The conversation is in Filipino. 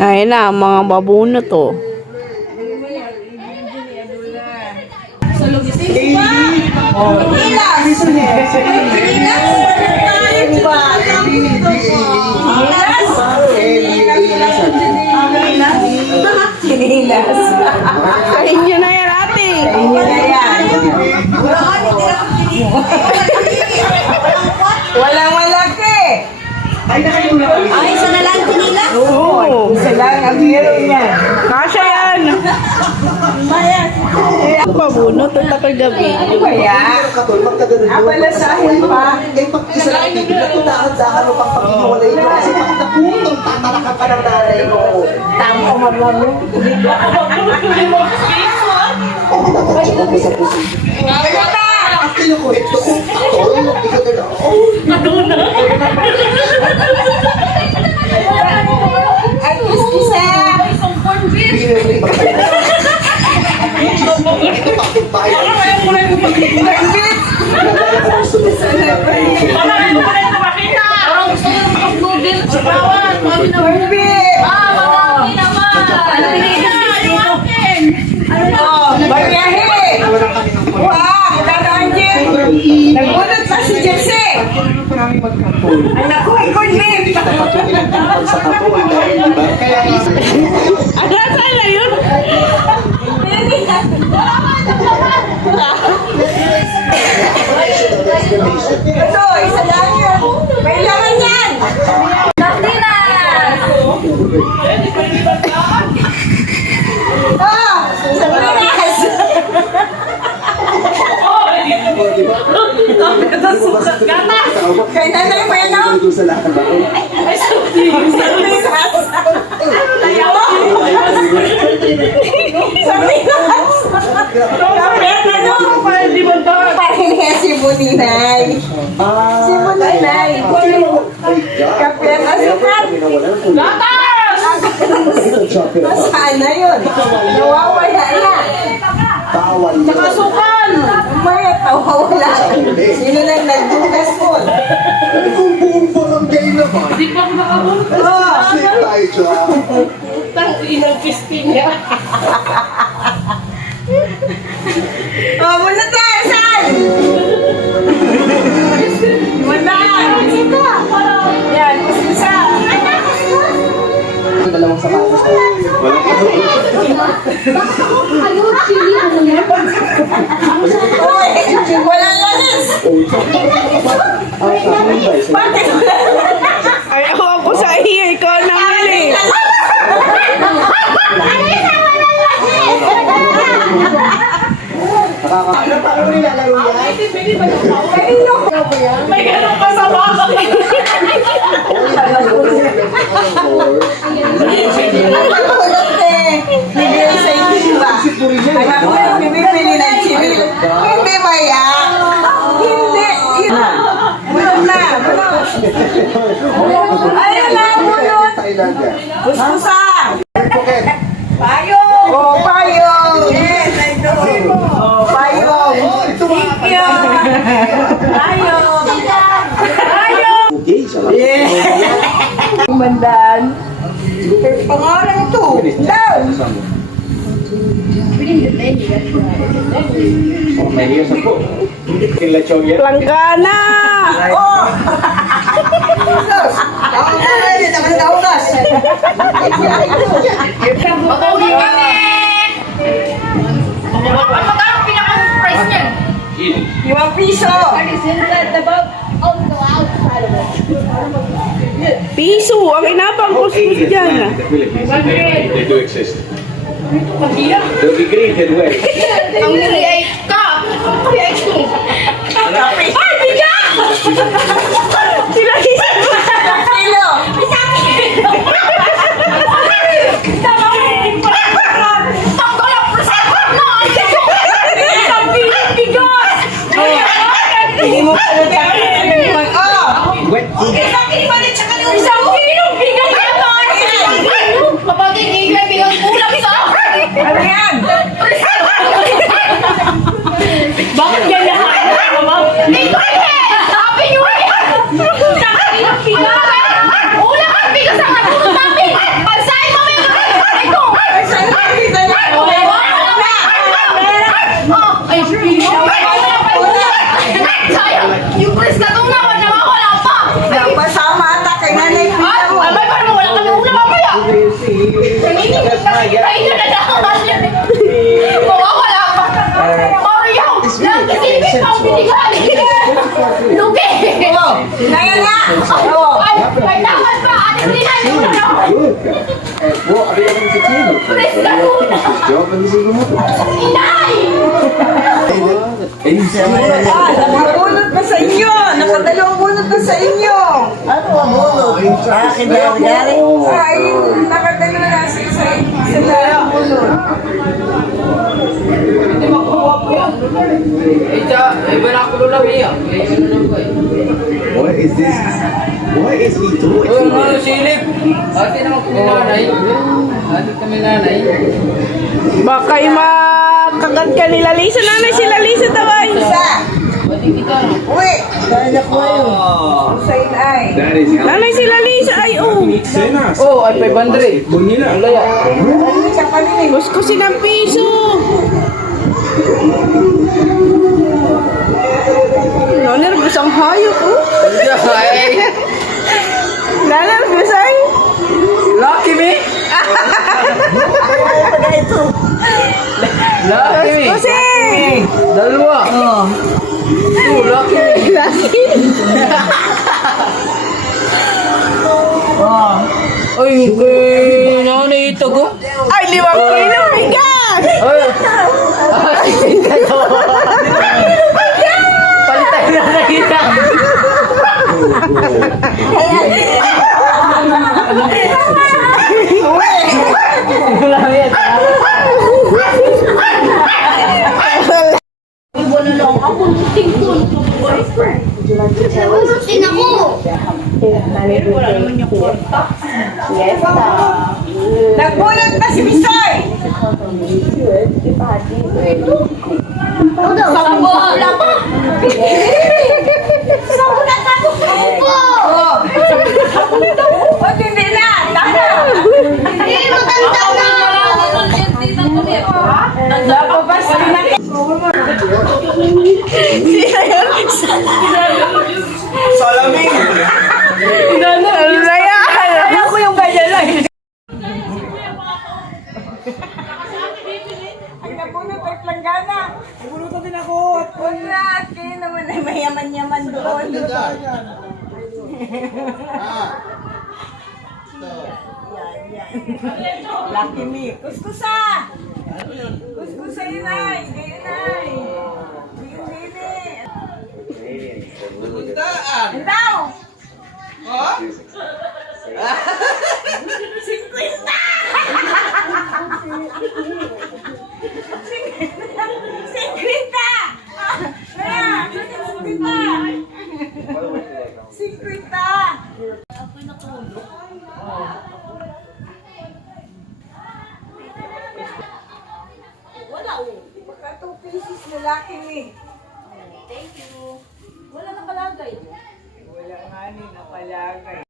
Ayun na, mga babuno to. Kain nyo na yan, ate. Kain nyo na yan. Walang malaki. Ay, isa na lang tinila. Oo. Isa lang ang meron yan. Kasha yan. Babuno to na kagabi. Kaya, abalasahin pa. Eh, pag isa lang hindi na ito, dahan-dahan mo pang pag-iwalay mo. Kasi pag naputong, tatalakan pa ng nanay mo. Tama ko marami. Tatalakan mo sa puso. At kinukulit ko kung tatol, ikaw ka na. Ay, isa. Binili ba kayo? Ito pa, bahay. Baryahe! Wow! Dadaan Jim! Nagbunot pa si Jesse! Anak ko, ikaw Jim! Sa katol, dahil diba? Kaya Ano sana yun? Ito, isa lang yun! May laman yan! Ah! Sardinas! Kay nanay mo yan, no? sa lakan ba? Sardinas! Sardinas! Kapit, ano? Pahinga si Buninay. Si Buninay. Kapit, asukat! Nasaan na yun? Nawawala na. Bawal mo. Tsaka sukan! Umayat, nawawala. Sino lang nagdugas mo? Kung buong barangay naman. Di pa ako nakabunta. Oh! Sit tayo dyan. Tang inang pisting niya. Oh, muna tayo, saan? Muna! Yan, kuskusa. Dalawang sapatos ko. Uy, walang lalis. Bakit walang lalis? Ay, ako sa iyo. Ikaw naman eh. Ano pa ano nilalaro yan? May ganun pa sa baka. Matulog eh. Bigyan sa inyo ba? Alam mo yung bibili ng chili. Hindi ba yan? Hindi. Bulog na. Bulog. Ayun na, bulog. Kuskusa. Payong. Oh, payong. Yes, I do. Oh, payong. Thank you. Payong. Payong. Okay, salamat. Yeah. Mandan. Pangalan ito. Down. Planggana! Oh! Tawag na rin. Tawag na ulas. Magkano pinaka-price niyan? 5 piso. Piso! Ang inabang kuskus dyan. They do exist. Magiya. They'll be greeted well. Ang huli ay ka. Kaya ito. Kape. Ay, biga! Sila isa. Kilo. Hindi mo pa na Wet food. Kapag hindi bigang kulang sa Ano yan? Nanginginig na kayo na naman yan. Mawawala pa. Mario! Nagkasipit pa ang binigay! Lugi! Kaya nga! Ay, kailangan pa! Ano binigay mo na? Well, I mean, I'm entertaining. Press ka muna! His job and he's even more. Inay! Nakabunot na sa inyo! Nakadalawang bunot na sa inyo! Ano ang bunot? Akin na ang gari. Ay, nakadalawa na sa isa. Isa na ang bunot. What is this? What is he doing? Baka makagat ka nila Lisa. Nanay sila Lisa taway. Isa! Uwi! Anak ko yun. Sa inay. That is how Nanay sila Lisa. Ay, oh. cenas. Oh, ay 500. Bunyi na. Ano siya kanina? Kuskusin ang piso. Nanervous ang hayop, oh. Nanervous ang... Lucky me. Lucky me. Kuskusin! Dalawa. Two, lucky me. Laki. Ay, kay nanay ito ko. Ay, 5 kilo. Bigat! Ay, palitay na nakita. Urutin ako! Nagbunot na si Misoy! Sambo! Wala pa! Sambo na tayo! Sambo! O, hindi na! Tama! Hindi, matanda na! Napabas na! Salamin. Ano na yan? Alam ko yung ganyan lang. Ang nabunot ay planggana. Nabunutan din ako. Wala, kayo naman ay mayaman-yaman doon. Yan. Lucky me. Kuskusa! Kuskusa yun ay. Ganyan ay. Andaw! Oh? 2 pieces na Lucky me. Thank you. Wala nakalagay. Wala nga ni napalagay.